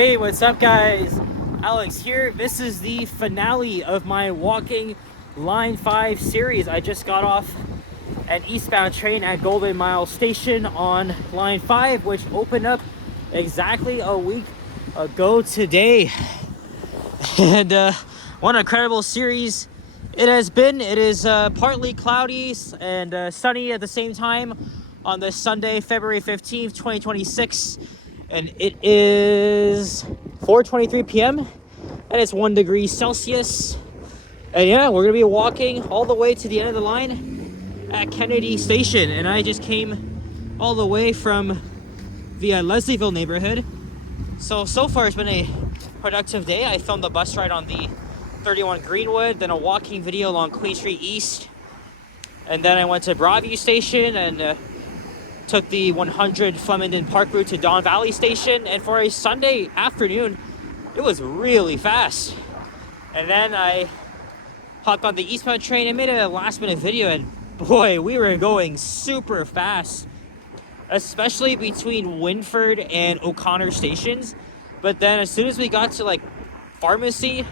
Hey, what's up guys? Alex here. This is the finale of my walking Line 5 series. I just got off an eastbound train at Golden Mile Station on Line 5, which opened up exactly a week ago today. And what an incredible series it has been. It is partly cloudy and sunny at the same time on this Sunday, February 15th, 2026. And it is 4:23 p.m. and it's 1 degree Celsius. And yeah, we're gonna be walking all the way to the end of the line at Kennedy Station. And I just came all the way from the Leslieville neighborhood. So far it's been a productive day. I filmed the bus ride on the 31 Greenwood, then a walking video along Queen Street East. And then I went to Broadview Station and took the 100 Flemington Park route to Don Valley Station. And for a Sunday afternoon, it was really fast. And then I hopped on the eastbound train and made a last minute video, and boy, we were going super fast, especially between Winford and O'Connor stations. But then as soon as we got to like Pharmacy,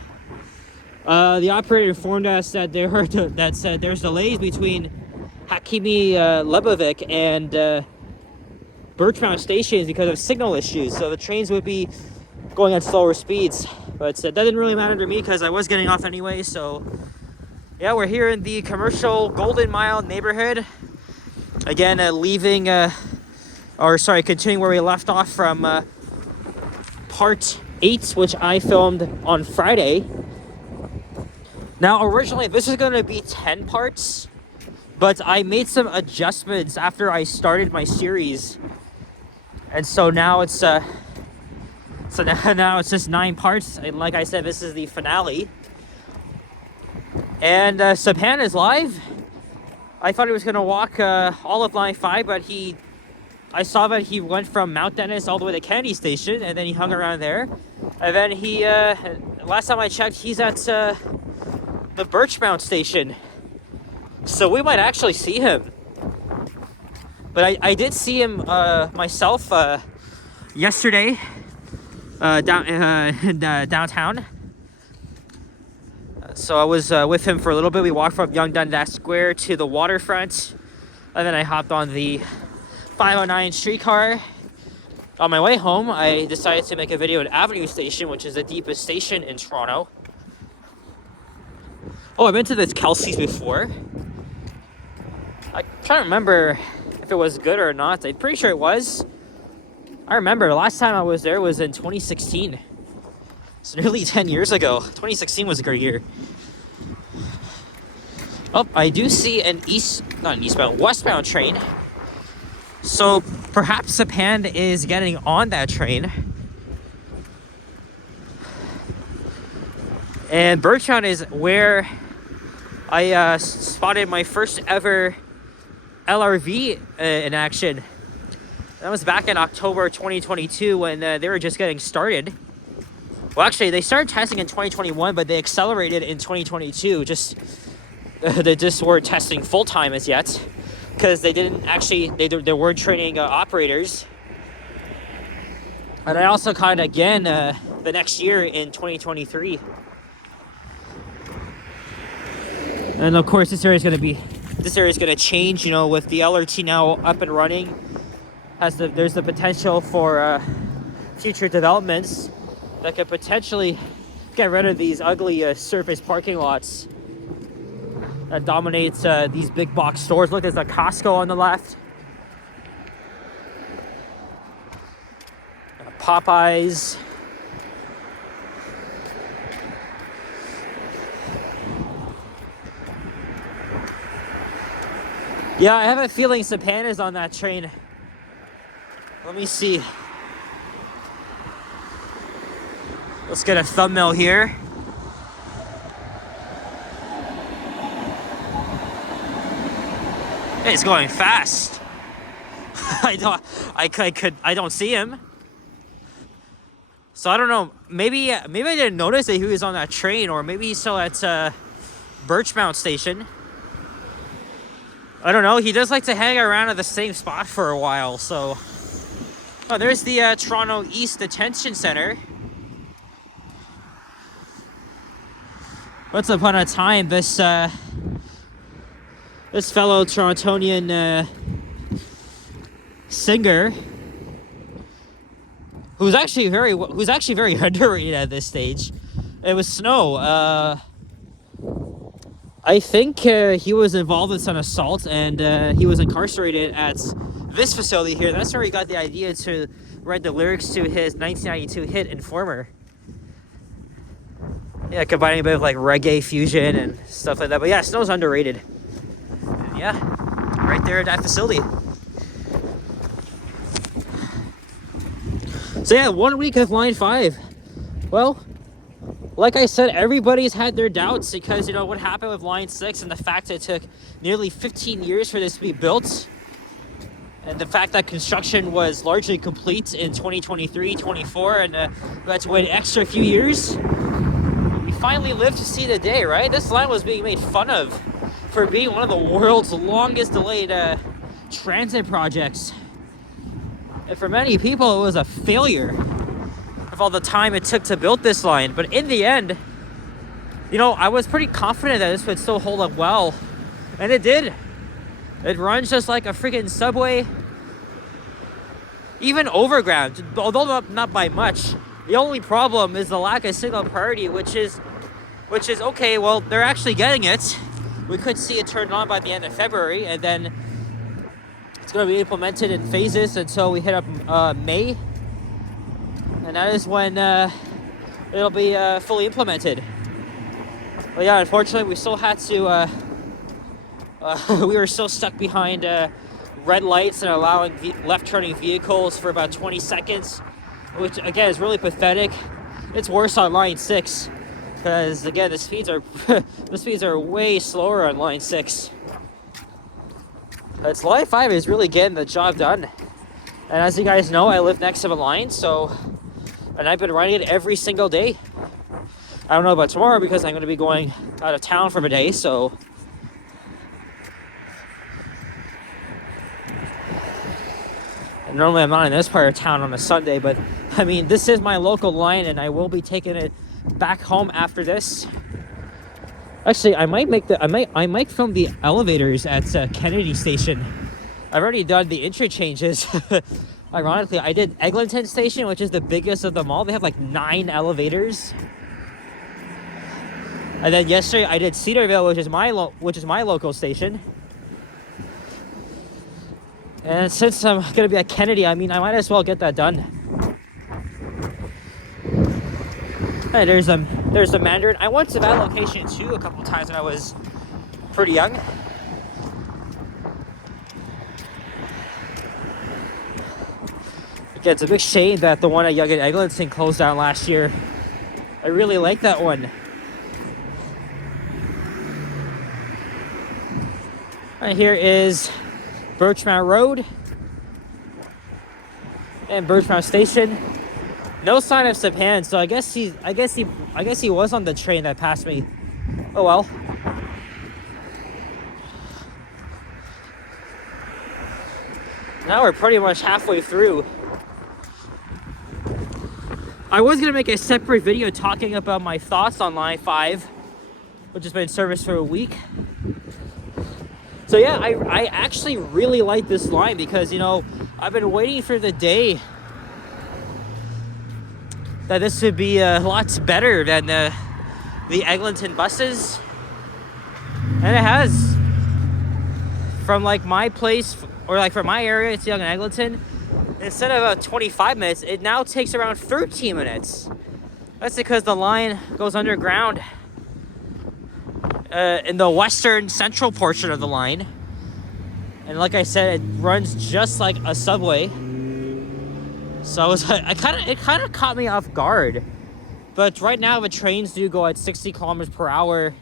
the operator informed us that there's delays between Hakimi Lebovic and Birchmount stations because of signal issues, so the trains would be going at slower speeds. But that didn't really matter to me because I was getting off anyway. So yeah, we're here in the commercial Golden Mile neighborhood again, continuing where we left off from part 8, which I filmed on Friday. Now originally this is going to be 10 parts, but I made some adjustments after I started my series, and so now it's now it's just 9 parts. And like I said, this is the finale. And Sapan is live. I thought he was gonna walk all of Line 5, but I saw that he went from Mount Dennis all the way to Kennedy Station, and then he hung around there. And then he, last time I checked, he's at the Birchmount Station. So we might actually see him. But I did see him myself yesterday downtown. So I was with him for a little bit. We walked from Young Dundas Square to the waterfront, and then I hopped on the 509 streetcar. On my way home, I decided to make a video at Avenue Station, which is the deepest station in Toronto. Oh, I've been to this Kelsey's before. I'm trying to remember if it was good or not. I'm pretty sure it was. I remember the last time I was there was in 2016. It's nearly 10 years ago. 2016 was a great year. Oh, I do see an westbound train. So perhaps Sapan is getting on that train. And Birchmount is where I spotted my first ever LRV in action. That was back in October 2022 when they were just getting started. Well, actually, they started testing in 2021, but they accelerated in 2022. They just weren't testing full time as yet, because they weren't training operators. And I also caught it again the next year in 2023. And of course, this area is going to change, with the LRT now up and running. There's the potential for future developments that could potentially get rid of these ugly surface parking lots that dominates these big box stores. Look, there's a Costco on the left, Popeyes. Yeah, I have a feeling Sapan is on that train. Let me see. Let's get a thumbnail here. Hey, it's going fast. I don't see him. So I don't know. Maybe I didn't notice that he was on that train, or maybe he's still at Birchmount Station. I don't know. He does like to hang around at the same spot for a while. So, oh, there's the Toronto East Detention Center. once upon a time, this fellow Torontonian singer, who's actually very underrated at this stage. It was Snow. I think he was involved in some assault, and he was incarcerated at this facility here. That's where he got the idea to write the lyrics to his 1992 hit Informer. Yeah, combining a bit of like reggae fusion and stuff like that. But yeah, Snow's underrated. And yeah, right there at that facility. So yeah, 1 week of Line 5. Well, like I said, everybody's had their doubts because, you know, what happened with Line 6 and the fact that it took nearly 15 years for this to be built. And the fact that construction was largely complete in 2023, 24, and we had to wait an extra few years. We finally lived to see the day, right? This line was being made fun of for being one of the world's longest delayed transit projects. And for many people, it was a failure of all the time it took to build this line. But in the end, you know, I was pretty confident that this would still hold up well. And it did. It runs just like a freaking subway. Even overground, although not by much. The only problem is the lack of signal priority, which is okay, well, they're actually getting it. We could see it turned on by the end of February, and then it's going to be implemented in phases until we hit up May. And that is when it'll be fully implemented. But yeah, unfortunately, we still had to, we were still stuck behind red lights and allowing left-turning vehicles for about 20 seconds, which again is really pathetic. It's worse on Line 6, because again the speeds are way slower on Line 6. It's Line 5 is really getting the job done. And as you guys know, I live next to the line, and I've been riding it every single day. I don't know about tomorrow because I'm going to be going out of town for a day, so. And normally I'm not in this part of town on a Sunday, but I mean, this is my local line and I will be taking it back home after this. Actually, I might film the elevators at Kennedy Station. I've already done the interchanges. Ironically, I did Eglinton Station, which is the biggest of them all. They have like 9 elevators. And then yesterday I did Cedarville, which is my local station. And since I'm gonna be at Kennedy, I mean, I might as well get that done. Hey, there's the Mandarin. I went to that location too a couple times when I was pretty young. Yeah, it's a big shame that the one at Yonge and Eglinton closed down last year. I really like that one. Right here is Birchmount Road and Birchmount Station. No sign of Sapan, so I guess he was on the train that passed me. Oh well. Now we're pretty much halfway through. I was gonna make a separate video talking about my thoughts on Line 5, which has been in service for a week. So yeah, I actually really like this line because, you know, I've been waiting for the day that this would be a lot better than the Eglinton buses. And it has. From like my place, or like from my area to Yonge and Eglinton, instead of about 25 minutes, it now takes around 13 minutes. That's because the line goes underground in the western central portion of the line. And like I said, it runs just like a subway. So it kind of caught me off guard. But right now the trains do go at 60 kilometers per hour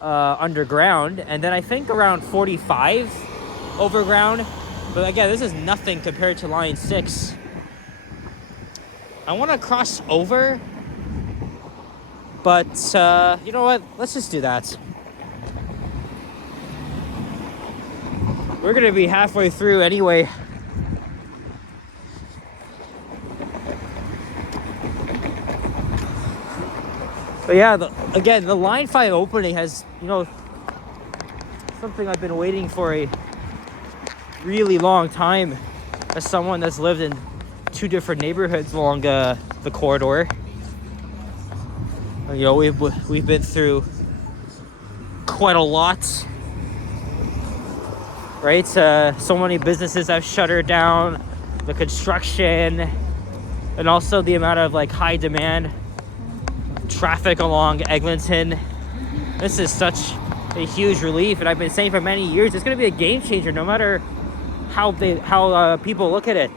underground, and then I think around 45 overground. But again, this is nothing compared to Line 6. I want to cross over, but you know what? Let's just do that. We're going to be halfway through anyway. But yeah, again, the Line 5 opening has, you know, something I've been waiting for a really long time as someone that's lived in 2 different neighborhoods along the corridor. You know, we've been through quite a lot, right? So many businesses have shuttered down, the construction, and also the amount of like high demand traffic along Eglinton. This is such a huge relief, and I've been saying for many years it's going to be a game changer no matter how people look at it.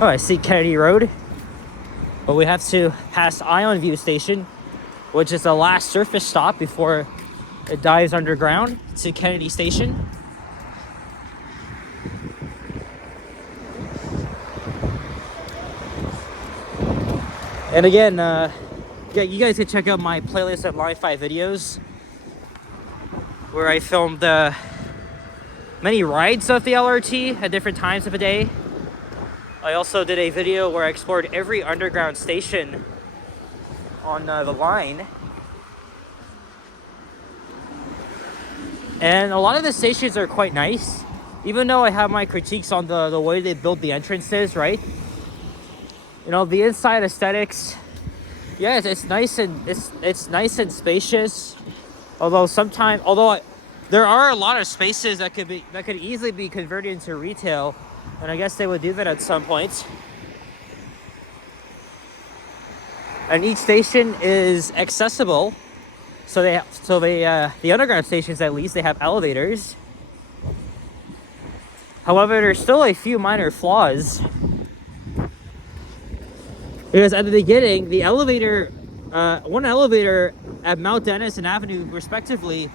Oh, I see Kennedy Road, but we have to pass Ion View Station, which is the last surface stop before it dives underground to Kennedy Station. And again, yeah, you guys can check out my playlist of Line 5 videos where I filmed many rides of the LRT at different times of the day. I also did a video where I explored every underground station on the line. And a lot of the stations are quite nice, even though I have my critiques on the way they build the entrances, right? You know, the inside aesthetics, yeah, it's nice and it's nice and spacious. Although there are a lot of spaces that could easily be converted into retail. And I guess they would do that at some point. And each station is accessible. So the underground stations, at least, they have elevators. However, there's still a few minor flaws. Because at the beginning, the elevator, one elevator at Mount Dennis and Avenue, respectively,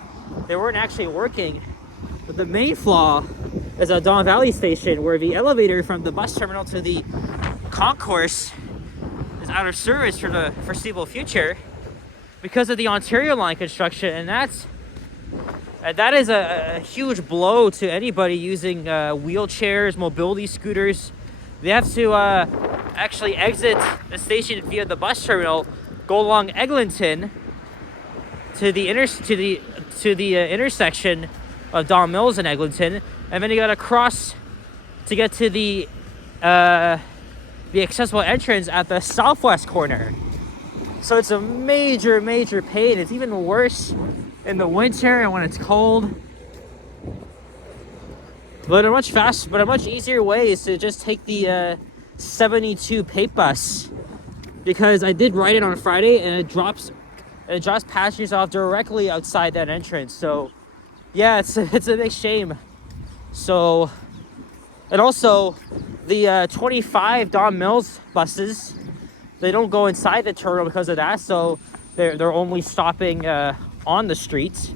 they weren't actually working. But the main flaw is at Don Valley Station, where the elevator from the bus terminal to the concourse is out of service for the foreseeable future because of the Ontario Line construction, and that is a huge blow to anybody using wheelchairs, mobility scooters. They have to actually exit the station via the bus terminal, go along Eglinton to the intersection of Don Mills and Eglinton, and then you gotta cross to get to the accessible entrance at the southwest corner. So it's a major pain. It's even worse in the winter and when it's cold. But a much easier way is to just take the 72 Pape bus, because I did ride it on Friday, and it drops passengers off directly outside that entrance. So yeah, it's a big shame. So, and also the 25 Don Mills buses, they don't go inside the terminal because of that. So they're only stopping on the streets.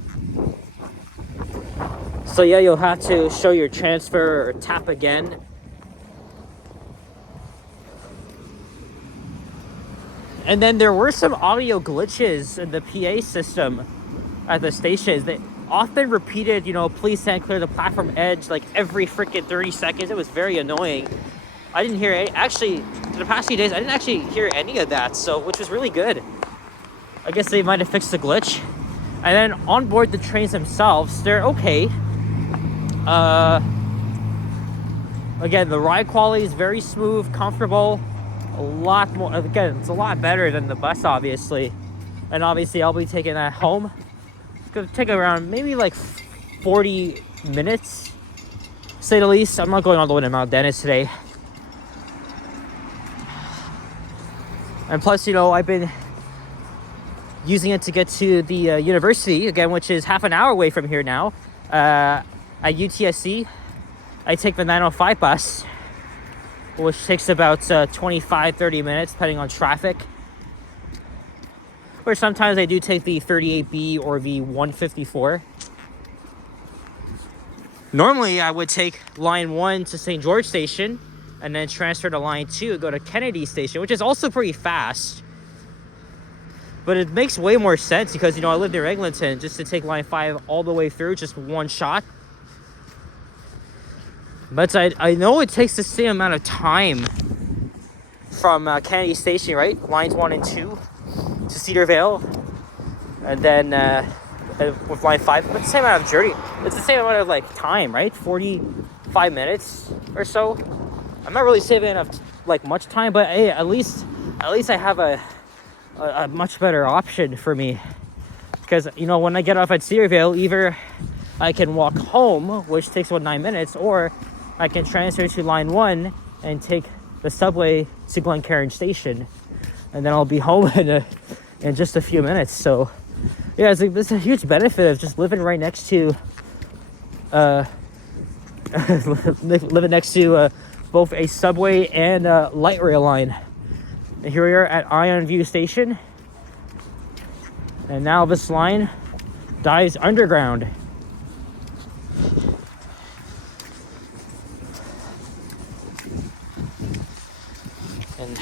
So yeah, you'll have to show your transfer or tap again. And then there were some audio glitches in the PA system at the stations. They often repeated, you know, please stand clear of the platform edge, like every freaking 30 seconds. It was very annoying. I didn't hear it. Actually, for the past few days, I didn't actually hear any of that, so which was really good. I guess they might have fixed the glitch. And then on board the trains themselves, they're okay. Again, the ride quality is very smooth, comfortable. A lot more, again, it's a lot better than the bus, obviously. And obviously I'll be taking that home. It's gonna take around maybe like 40 minutes, to say the least. I'm not going all the way to Mount Dennis today. And plus, you know, I've been using it to get to the university, again, which is half an hour away from here now. At UTSC, I take the 905 bus, which takes about 25-30 minutes, depending on traffic. Or sometimes I do take the 38B or the 154. Normally, I would take line 1 to St. George Station, and then transfer to line 2, go to Kennedy Station, which is also pretty fast. But it makes way more sense because, you know, I live near Eglinton, just to take line 5 all the way through, just one shot. But I know it takes the same amount of time from Kennedy Station, right? Lines 1 and 2 to Cedarvale. And then with line 5, but the same amount of journey. It's the same amount of like time, right? 45 minutes or so. I'm not really saving enough much time, but hey, at least I have a much better option for me, because, you know, when I get off at Cedarvale, either I can walk home, which takes about 9 minutes, or I can transfer to line 1 and take the subway to Glencairn Station, and then I'll be home in just a few minutes. So yeah, there's a huge benefit of just living right next to living next to both a subway and a light rail line. And here we are at Ion View Station, and now this line dives underground. And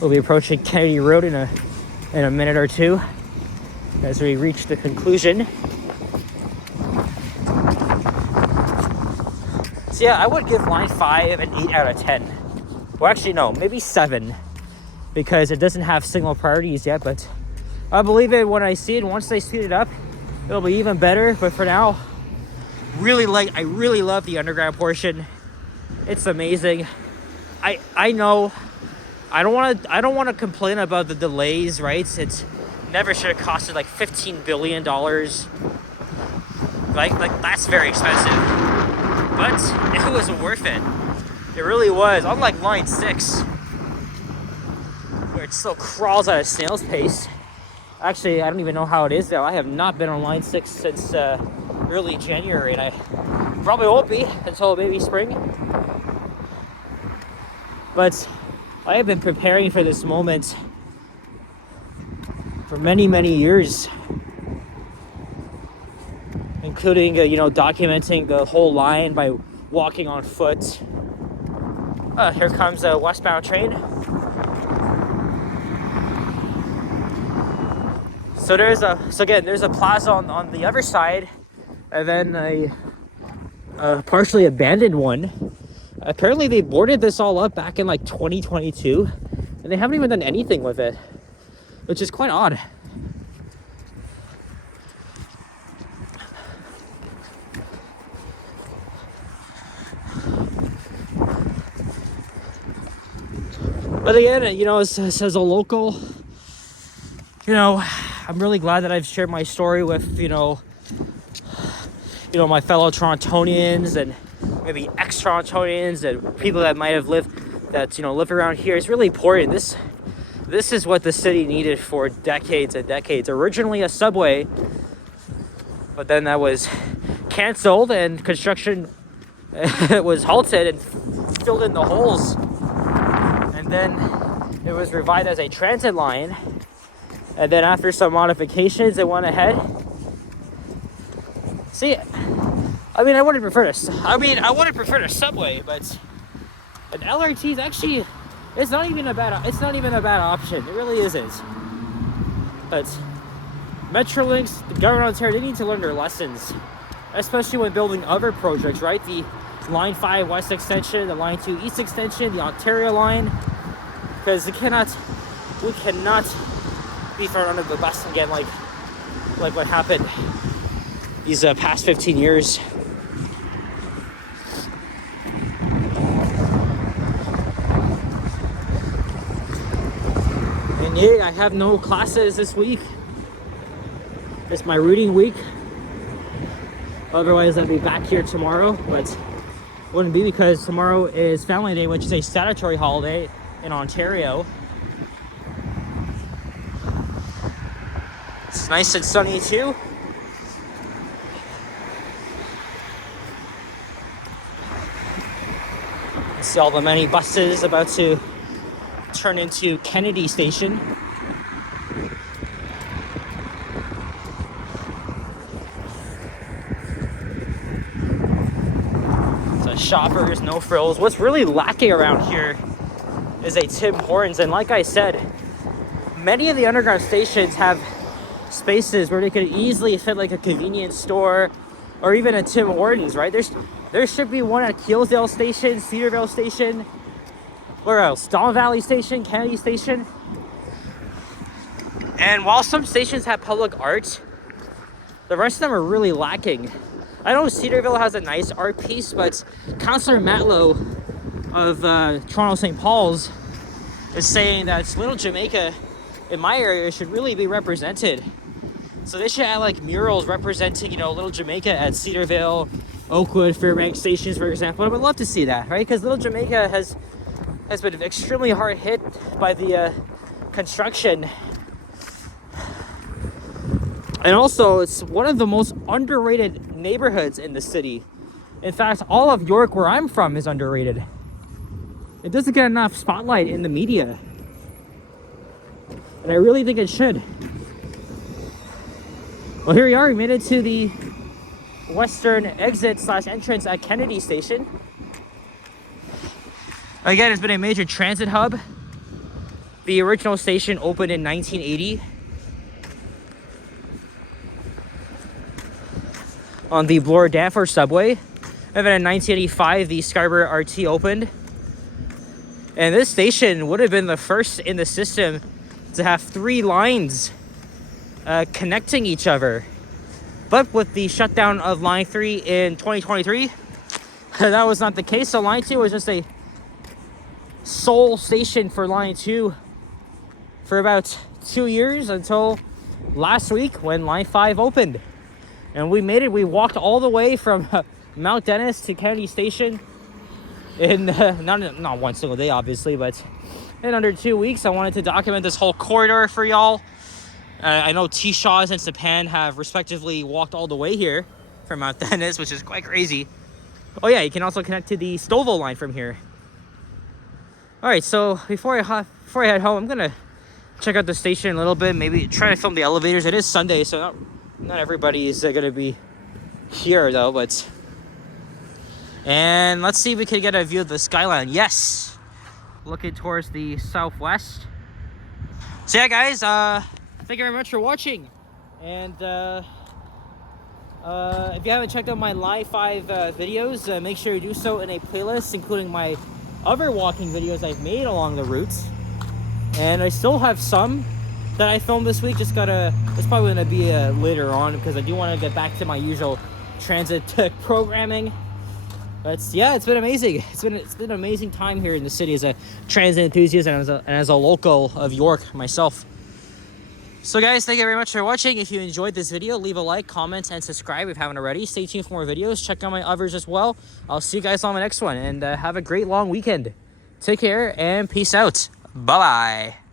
we'll be approaching Kennedy Road in a minute or two as we reach the conclusion. So yeah, I would give line 5 an 8 out of 10. Well, actually no, maybe 7, because it doesn't have signal priorities yet, but I believe it when I see it. Once they speed it up, it'll be even better. But for now, I really love the underground portion. It's amazing. I know I don't want to complain about the delays, right? It's never should have costed like $15 billion. Like that's very expensive, but it was worth it. It really was. Unlike line 6, where it still crawls at a snail's pace. Actually, I don't even know how it is now. I have not been on line 6 since early January, and I probably won't be until maybe spring. But I have been preparing for this moment for many, many years, including documenting the whole line by walking on foot. Here comes a westbound train. So there's a plaza on the other side, and then a partially abandoned one. Apparently they boarded this all up back in like 2022, and they haven't even done anything with it, which is quite odd. But again, as a local, I'm really glad that I've shared my story with, my fellow Torontonians and maybe ex-Torontonians and people that might have live around here. It's really important. This is what the city needed for decades and decades. Originally a subway, but then that was canceled and construction was halted and filled in the holes. And then it was revived as a transit line. And then after some modifications, it went ahead. See, I wouldn't prefer the subway, but an LRT is actually, it's not even a bad option. It really isn't. But Metrolinx, the government of Ontario, they need to learn their lessons, especially when building other projects, right? The Line 5 West Extension, the Line 2 East Extension, the Ontario line, because we cannot be thrown under the bus again like what happened these past 15 years. And yeah, I have no classes this week. It's my reading week. Otherwise, I'd be back here tomorrow, but wouldn't be because tomorrow is Family Day, which is a statutory holiday in Ontario. It's nice and sunny too. You see all the many buses about to turn into Kennedy Station. So shoppers, no frills. What's really lacking around here is a Tim Hortons, and like I said, many of the underground stations have spaces where they could easily fit like a convenience store or even a Tim Hortons, right? There should be one at Keelsdale Station, Cedarville Station, where else? Don Valley Station, Kennedy Station. And while some stations have public art, the rest of them are really lacking. I know Cedarville has a nice art piece, but Councillor Matlow of Toronto St. Paul's is saying that Little Jamaica in my area should really be represented. So they should have like murals representing, you know, Little Jamaica at Cedarville, Oakwood, Fairbanks stations, for example. I would love to see that, right? Because Little Jamaica has been extremely hard hit by the construction. And also, it's one of the most underrated neighborhoods in the city. In fact, all of York, where I'm from, is underrated. It doesn't get enough spotlight in the media. And I really think it should. Well, here we are. We made it to the western exit / entrance at Kennedy Station. Again, it's been a major transit hub. The original station opened in 1980 on the Bloor-Danforth subway. And then in 1985, the Scarborough RT opened. And this station would have been the first in the system to have 3 lines connecting each other. But with the shutdown of Line 3 in 2023, that was not the case. So Line 2 was just a sole station for Line 2 for about 2 years until last week when Line 5 opened. And we made it. We walked all the way from Mount Dennis to Kennedy Station in not one single day, obviously, but in under 2 weeks. I wanted to document this whole corridor for y'all. I know T-Shaws and Sapan have respectively walked all the way here from Mount Dennis, which is quite crazy. Oh yeah, you can also connect to the Stouffville line from here. All right, so before I head home, I'm gonna check out the station a little bit. Maybe try to film the elevators. It is Sunday, so not everybody is gonna be here though. And let's see if we can get a view of the skyline. Yes, looking towards the southwest. So yeah, guys. Thank you very much for watching. And if you haven't checked out my Live 5 videos, make sure you do so in a playlist, including my other walking videos I've made along the routes. And I still have some that I filmed this week. It's probably gonna be later on because I do want to get back to my usual transit programming. But yeah, it's been amazing. It's been an amazing time here in the city as a transit enthusiast and as a local of York myself. So guys, thank you very much for watching. If you enjoyed this video, leave a like, comment, and subscribe if you haven't already. Stay tuned for more videos. Check out my others as well. I'll see you guys on the next one, and have a great long weekend. Take care and peace out. Bye-bye.